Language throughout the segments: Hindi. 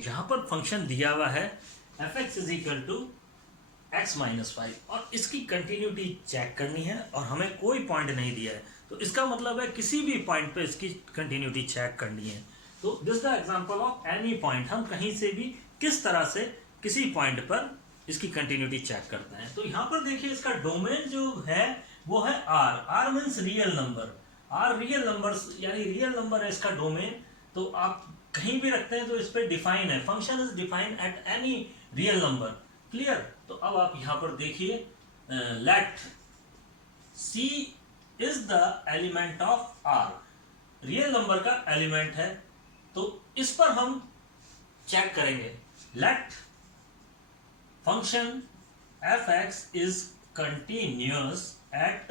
यहाँ पर फंक्शन दिया हुआ है f x is equal to x minus 5 और इसकी कंटिन्यूटी चेक करनी है और हमें कोई पॉइंट नहीं दिया है, तो इसका मतलब है किसी भी पॉइंट पे इसकी कंटिन्यूटी चेक करनी है। तो this the example of any point, हम कहीं से भी किस तरह से किसी पॉइंट पर इसकी कंटिन्यूटी चेक करते हैं। तो यहाँ पर देखिए इसका डोमेन जो है वो है R. R means real number, R real numbers यानी रियल नंबर है इसका डोमेन। तो आप कहीं भी रखते हैं तो इस पर डिफाइन है, function is define at any real number. Clear? तो अब आप यहां पर देखिए let c is the element of R, real number का एलिमेंट है। तो इस पर हम चेक करेंगे let function f x is continuous at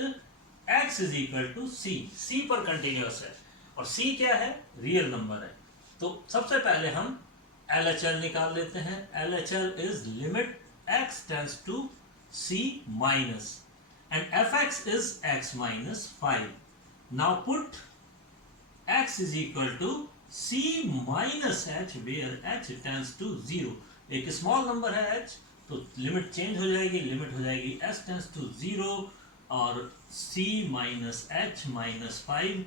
x is equal to c. C पर कंटिन्यूअस है और सी क्या है? रियल नंबर है। तो सबसे पहले हम LHL निकाल लेते हैं। LHL is limit x tends to c minus and fx is x minus 5. Now put x is equal to c minus h where h tends to 0. एक स्मॉल नंबर है h, तो लिमिट चेंज हो जाएगी, लिमिट हो जाएगी s tends to 0 और c minus h minus 5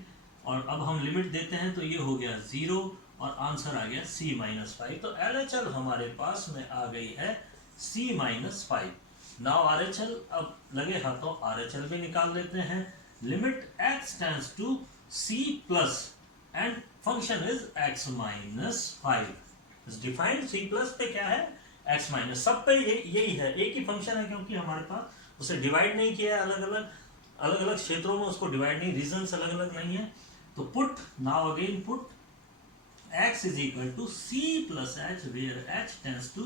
और अब हम लिमिट देते हैं तो ये हो गया 0 और आंसर आ गया c minus 5। तो LHL हमारे पास में आ गई है c minus 5। नाउ RHL, अब लगे हाथों RHL भी निकाल लेते हैं। Limit x tends to c plus and function is x minus 5 is defined। c plus पे क्या है? x minus, सब पे यही है, एक ही फंक्शन है क्योंकि हमारे पास उसे डिवाइड नहीं किया है, अलग अलग क्षेत्रों में उसको डिवाइड नहीं, रीजन्स अलग अलग नहीं है। तो put, now again put x is equal to c plus h where h tends to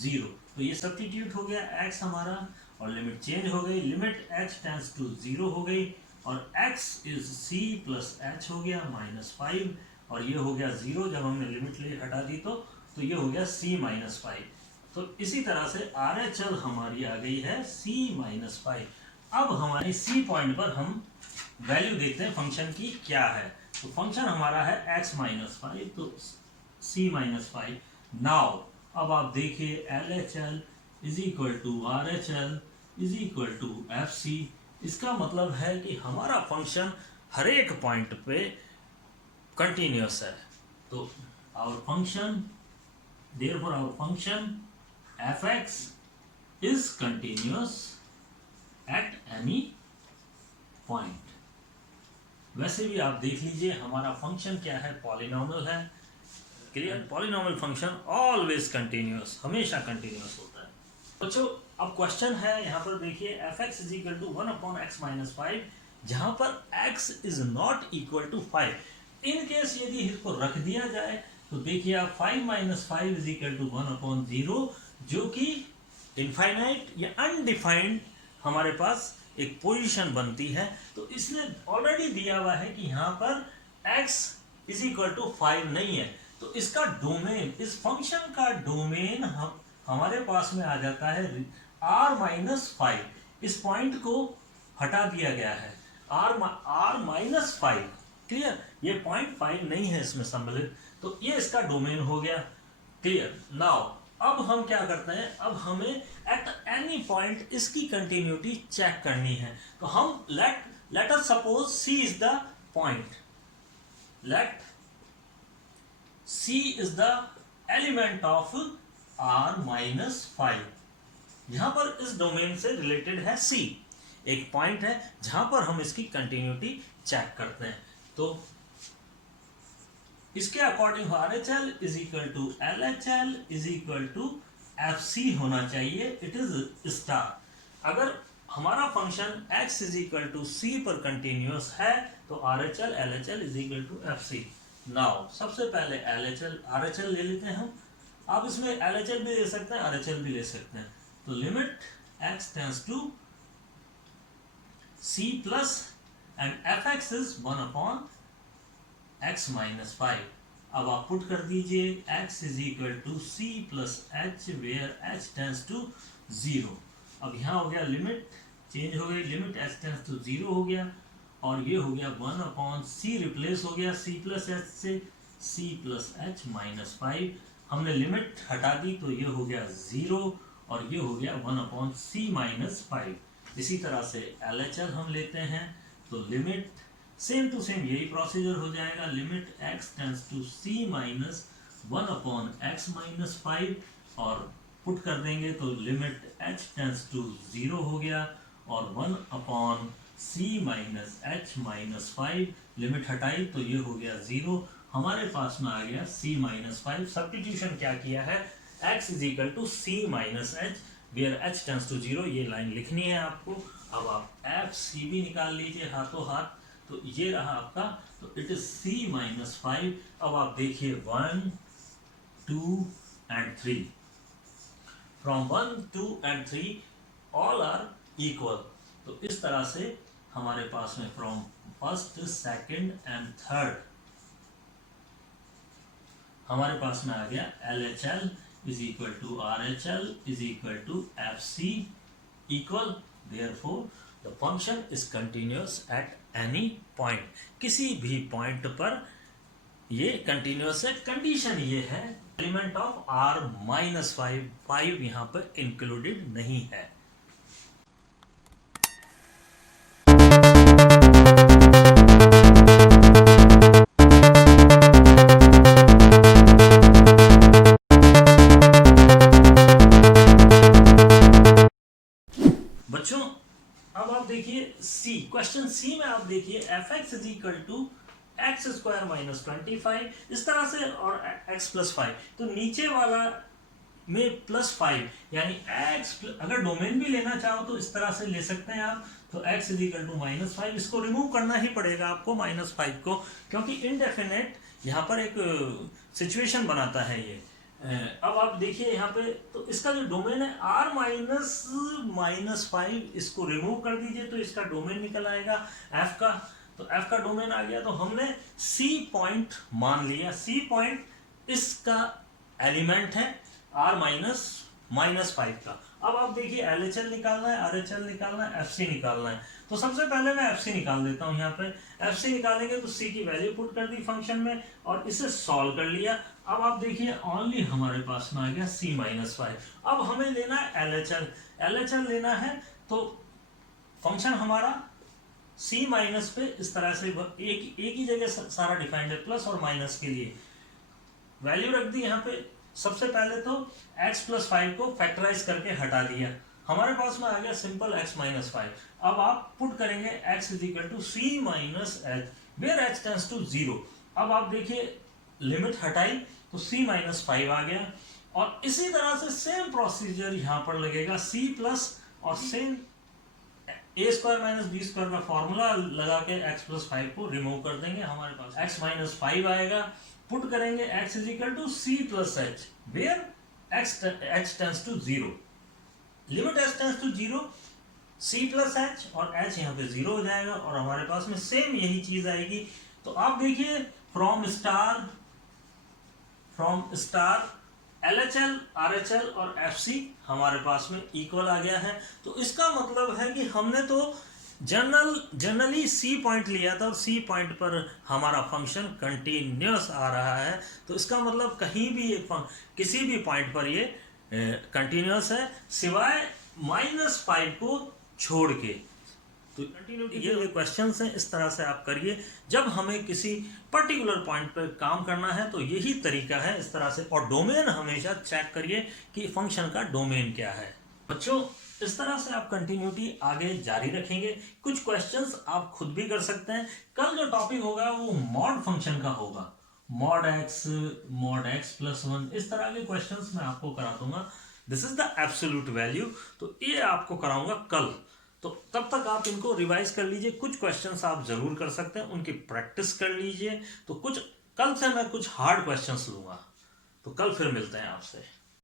0। तो ये सब्स्टिट्यूट हो गया x हमारा और लिमिट चेंज हो गई, लिमिट h tends to 0 हो गई और x is c plus h हो गया minus 5 और ये हो गया 0। जब हमने लिमिट ले हटा दी तो ये हो गया c minus 5। तो इसी तरह से RHL हमारी आ गई है c minus 5। अब हमारी c पॉइंट पर हम वैल्यू देखते हैं फंक्शन की क्या है। तो फंक्शन हमारा है x minus 5, तो c minus 5। नाउ अब आप देखिए LHL is equal to RHL is equal to FC। इसका मतलब है कि हमारा फंक्शन हर एक पॉइंट पे कंटिन्यूअस है। तो our function, therefore our function fx is continuous at any point. वैसे भी आप देख लीजिए हमारा फंक्शन क्या है? पॉलिनॉमियल है। Clear? Polynomial function always continuous, हमेशा कंटिन्यूअस होता है। बच्चों अब क्वेश्चन है यहाँ पर देखिए fx is equal to 1/x minus 5, जहाँ पर x is not equal to 5। In case यदि इसको रख दिया जाए तो देखिए आप 5 minus 5 इज इक्वल टू 1/0, जो कि इनफाइनाइट या अनडिफाइंड हमारे पास एक पोजीशन बनती है। तो इसने ऑलरेडी दिया हुआ है कि यहाँ पर x इज इक्वल टू 5 नहीं है, तो इसका डोमेन, इस फंक्शन का डोमेन हमारे पास में आ जाता है r minus 5। इस पॉइंट को हटा दिया गया है r minus 5। क्लियर? ये 0.5 नहीं है इसमें सम्मिलित, तो ये इसका डोमेन हो गया। क्लियर? नाउ अब हम क्या करते हैं, अब हमें एट एनी पॉइंट इसकी कंटिन्यूटी चेक करनी है। तो हम let us suppose C is the point, let C is the element of R minus 5। यहां पर इस डोमेन से रिलेटेड है C, एक पॉइंट है जहां पर हम इसकी कंटिन्यूटी चेक करते हैं। तो इसके according RHL is equal to LHL is equal to FC होना चाहिए। It is star. अगर हमारा function x is equal to C पर कंटिन्यूअस है तो RHL LHL is equal to FC। Now सबसे पहले RHL ले लेते हैं हम। आप इसमें LHL भी ले सकते हैं, RHL भी ले सकते हैं। तो limit x tends to C plus and fx is 1/x minus 5। अब आप पुट कर दीजिए x is equal to C plus h where h tends to 0। अब यहाँ हो गया लिमिट चेंज हो गई, लिमिट h टेंड्स टू 0 हो गया और ये हो गया 1/c रिप्लेस हो गया C प्लस h से, C प्लस h माइनस 5। हमने लिमिट हटा दी तो ये हो गया 0 और ये हो गया 1/c-5। इसी तरह से LHL हम लेते हैं तो लिमिट सेम टू सेम यही प्रोसीजर हो जाएगा, limit x tends to c-1/x-5 और पुट कर देंगे तो लिमिट h टेंड्स टू 0 हो गया और 1/c-h-5 लिमिट हटाई तो ये हो गया 0, हमारे पास में आ गया c-5। सब्स्टिट्यूशन क्या किया है, x is equal to c-h where h tends to 0, ये लाइन लिखनी है आपको। अब आप FC भी निकाल लीजिए हाथों हाथ, तो ये रहा आपका, तो इट इज c-5। अब आप देखिए 1, 2 and 3, from 1, 2 and 3 all are equal. तो इस तरह से हमारे पास में from first, second and third हमारे पास में आ गया LHL is equal to RHL is equal to FC equal, therefore the function is continuous at any point. किसी भी पॉइंट पर ये कंटिन्यूअस है। कंडीशन ये है एलिमेंट ऑफ R-5, 5 यहां पर इंक्लूडेड नहीं है। बच्चों अब आप देखिए सी, क्वेश्चन सी में आप देखिए fx is equal to x² - 25 इस तरह से और x + 5, तो नीचे वाला में +5 यानी x, अगर डोमेन भी लेना चाहो तो इस तरह से ले सकते हैं आप, तो x इज इक्वल टू -5, इसको रिमूव करना ही पड़ेगा आपको -5 को, क्योंकि इनडेफिनेट यहाँ पर एक सिचुएशन बनाता है ये। अब आप देखिए यहाँ पे, तो इसका जो डोमेन है R-5, इसको रिमूव कर दीजिए तो इसका डोमेन निकल आएगा f का, तो f का डोमेन आ गया। तो हमने C पॉइंट मान लिया, C पॉइंट इसका एलिमेंट है R-5 का। अब आप देखिए LHL निकालना है, RHL निकालना है, FC निकालना है, तो सबसे पहले मैं FC निकाल देता हूं। यहाँ पे FC निकालेंगे तो C की वैल्यू पुट कर दी फंक्शन में और इसे सॉल्व कर लिया। अब आप देखिए ओनली हमारे पास में आ गया c-5। अब हमें लेना है LHL लेना है, तो फंक्शन हमारा c- पे इस तरह से एक ही जगह सारा डिफाइंड है, प्लस और माइनस के लिए वैल्यू रख दी। यहाँ पे सबसे पहले तो x + 5 को फैक्टराइज करके हटा दिया, हमारे पास में आ गया सिंपल x - 5। अब आप पुट करेंगे x is equal to c-h where h tends to 0। अब आप देखिए लिमिट हटाई तो c-5 आ गया, और इसी तरह से सेम प्रोसीजर यहाँ पर लगेगा c प्लस और सेम a² - b² का फॉर्मूला लगा के x + 5 को रिमूव कर देंगे, हमारे पास x - 5 आएगा। पुट करेंगे x is equal to c + h where h tends to 0, limit h tends to 0, c + h और h यहाँ पे 0 हो जाएगा और हमारे पास में सेम यही चीज आएगी। तो आप देखिए फ्रॉम स्टार LHL, RHL और FC हमारे पास में इक्वल आ गया है। तो इसका मतलब है कि हमने तो जनरली C पॉइंट लिया था और C पॉइंट पर हमारा फंक्शन कंटिन्यूअस आ रहा है, तो इसका मतलब कहीं भी किसी भी पॉइंट पर ये कंटिन्यूअस है सिवाय -5 को छोड़ के। तो कंटिन्यूटी ये क्वेश्चंस हैं, इस तरह से आप करिए। जब हमें किसी पर्टिकुलर पॉइंट पर काम करना है तो यही तरीका है, इस तरह से। और डोमेन हमेशा चेक करिए कि फंक्शन का डोमेन क्या है। बच्चों इस तरह से आप कंटिन्यूटी आगे जारी रखेंगे। कुछ क्वेश्चंस आप खुद भी कर सकते हैं। कल जो टॉपिक होगा वो मॉड फंक्शन का होगा, mod x + 1 इस तरह के क्वेश्चंस मैं आपको करा दूंगा। This is the absolute value, तो ये आपको कराऊंगा कल। तो तब तक आप इनको रिवाइज कर लीजिए। कुछ क्वेश्चंस आप जरूर कर सकते हैं, उनकी प्रैक्टिस कर लीजिए। तो कल से मैं कुछ हार्ड क्वेश्चंस लूंगा। तो कल फिर मिलते हैं आपसे।